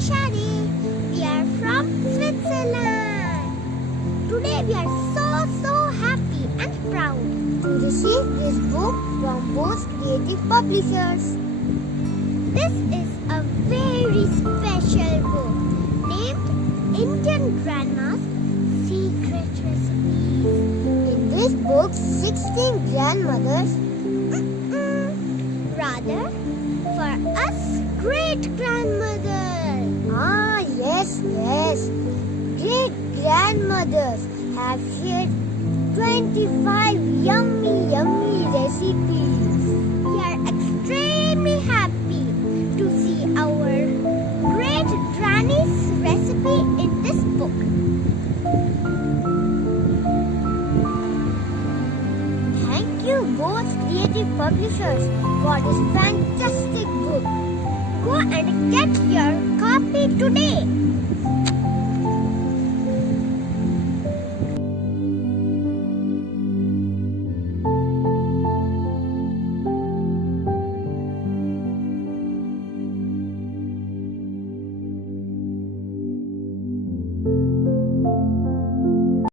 Shadi. We are from Switzerland. Today we are so happy and proud to receive this book from Bose Creative Publishers. This is a very special book named Indian Grandma's Secret Recipes. In this book, 16 grandmothers, rather for us great grandmothers. Yes. Great grandmothers have shared 25 yummy recipes. We are extremely happy to see our great granny's recipe in this book. Thank you, Bose Creative Publishers, for this fantastic book. Go and get your copy today.